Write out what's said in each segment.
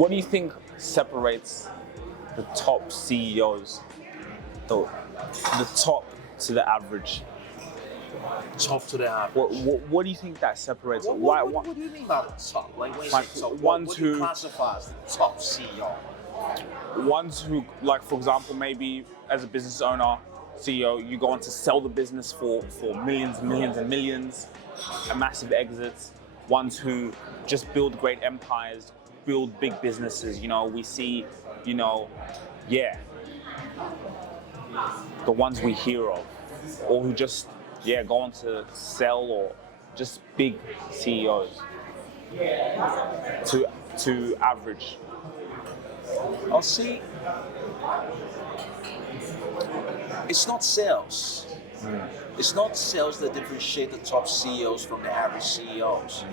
What do you think separates the top CEOs, the top to the average? Top to the average. What do you think that separates? What do you mean by the top? Like when you say top, what do you classify as the top CEO? Ones who, like for example, maybe as a business owner, CEO, you go on to sell the business for millions and millions and millions, a massive exits. Ones who just build great empires, build big businesses. You know, we see, you know, the ones we hear of, or who just go on to sell, or just big CEOs to average. I'll see. It's not sales. It's not sales that differentiate the top CEOs from the average CEOs.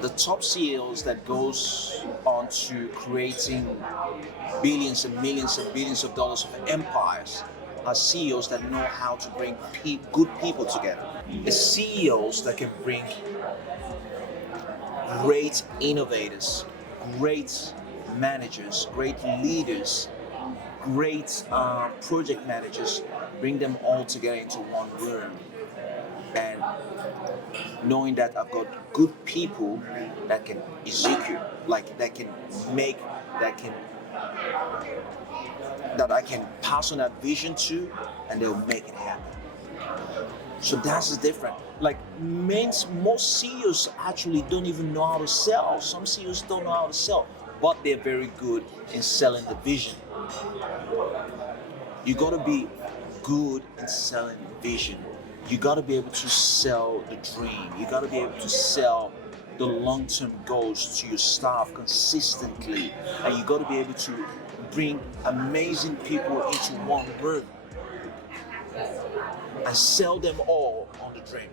The top CEOs that goes on to creating billions and millions and billions of dollars of empires are CEOs that know how to bring good people together. It's CEOs that can bring great innovators, great managers, great leaders, great project managers, bring them all together into one room. And knowing that I've got good people that can execute, like that I can pass on that vision to, and they'll make it happen. So that's different. Like most CEOs actually don't even know how to sell. Some CEOs don't know how to sell, but they're very good in selling the vision. You gotta be good in selling the vision. You gotta be able to sell the dream. You gotta be able to sell the long-term goals to your staff consistently. And you gotta be able to bring amazing people into one room and sell them all on the dream.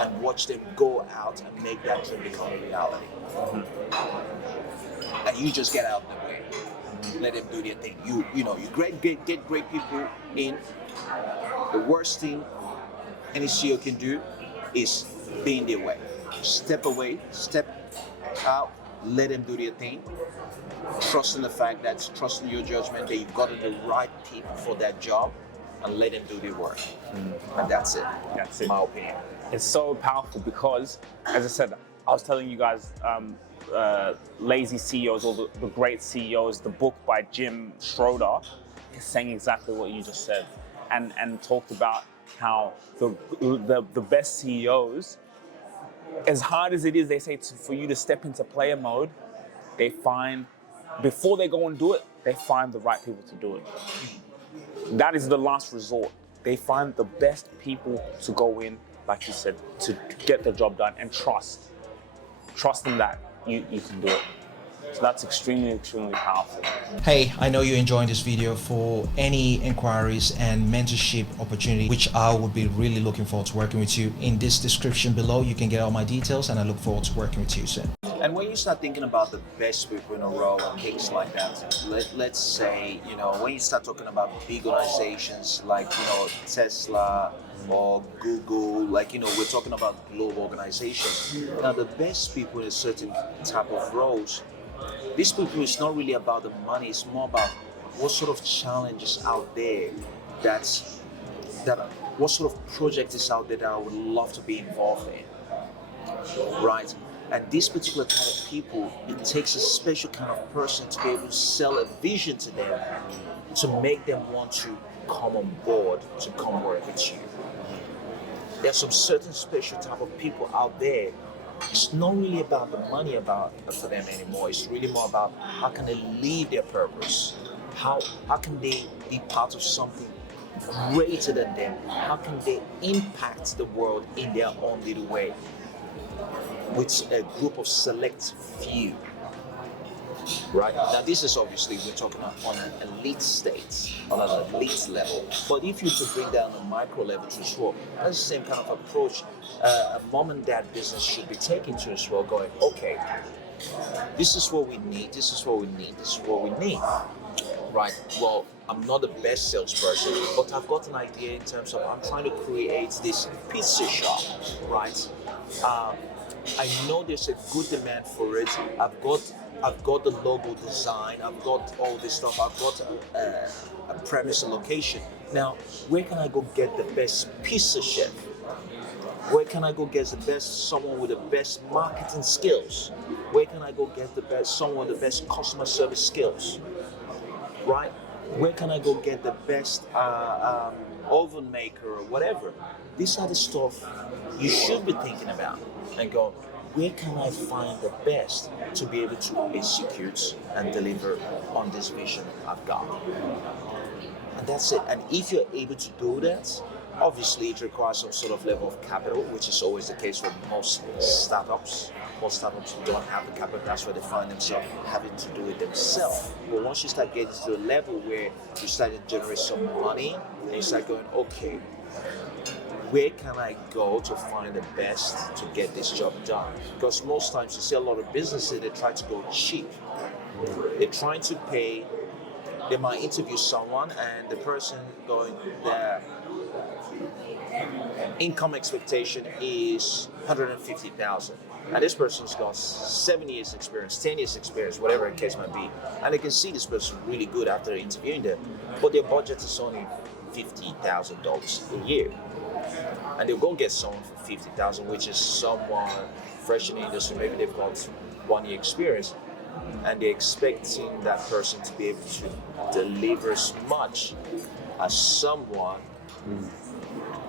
And watch them go out and make that dream become a reality. And you just get out of the way. Let them do their thing. You get great people in. The worst thing any CEO can do is be in their way. Step away, step out, let them do their thing. Trusting the fact that, trusting your judgment that you've gotten the right people for that job, and let them do their work. And that's it. That's it. My opinion. It's so powerful because, as I said, I was telling you guys, Lazy CEOs, or the Great CEOs, the book by Jim Schroeder, is saying exactly what you just said, and talked about how the best CEOs, as hard as it is, they say for you to step into player mode, they find, before they go and do it, they find the right people to do it. That is the last resort. They find the best people to go in, like you said, to get the job done, and trust in that you can do it. So that's extremely, extremely powerful. Hey, I know you're enjoying this video. For any inquiries and mentorship opportunity, which I would be really looking forward to working with you, in this description below, you can get all my details, and I look forward to working with you soon. And when you start thinking about the best people in a row and things like that, let's say, when you start talking about big organizations like, Tesla or Google, we're talking about global organizations. Now, the best people in a certain type of roles, these people, it's not really about the money, it's more about what sort of challenges out there, what sort of project is out there that I would love to be involved in, right? And this particular kind of people, it takes a special kind of person to be able to sell a vision to them, to make them want to come on board, to come work with you. There's some certain special type of people out there. It's not really about the money for them anymore. It's really more about how can they live their purpose? How can they be part of something greater than them? How can they impact the world in their own little way with a group of select few? Right? Now this is obviously, we're talking on an elite state, on an elite level. But if you to bring down a micro level to as well, that's the same kind of approach a mom and dad business should be taking to as well, going, okay, this is what we need, this is what we need, this is what we need. Right? Well, I'm not the best salesperson, but I've got an idea in terms of I'm trying to create this pizza shop, right? I know there's a good demand for it. I've got the logo design. I've got all this stuff. I've got a premise and location. Now, where can I go get the best pizza chef? Where can I go get the best someone with the best marketing skills? Where can I go get the best someone with the best customer service skills? Right? Where can I go get the best oven maker or whatever? These are the stuff you should be thinking about and go, where can I find the best to be able to execute and deliver on this vision I've got? And that's it. And if you're able to do that, obviously it requires some sort of level of capital, which is always the case for most startups. Most startups don't have the capital, that's where they find themselves having to do it themselves. But once you start getting to a level where you start to generate some money, and you start going, okay, where can I go to find the best to get this job done? Because most times you see a lot of businesses, they try to go cheap. They're trying to pay, they might interview someone and the person going, their income expectation is 150,000. And this person's got 7 years experience, 10 years experience, whatever the case might be. And they can see this person really good after interviewing them, but their budget is only $50,000 a year. And they'll go get someone for 50,000, which is someone fresh in the industry, maybe they've got 1 year experience, and they're expecting that person to be able to deliver as much as someone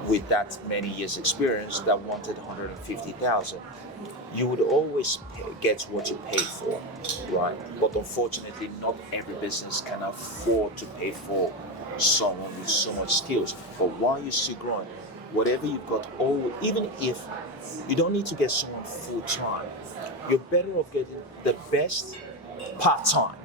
with that many years experience that wanted 150,000. You would always get what you pay for, right? But unfortunately, not every business can afford to pay for someone with so much skills. But while you're still growing, whatever you've got, even if you don't need to get someone full time, you're better off getting the best part time.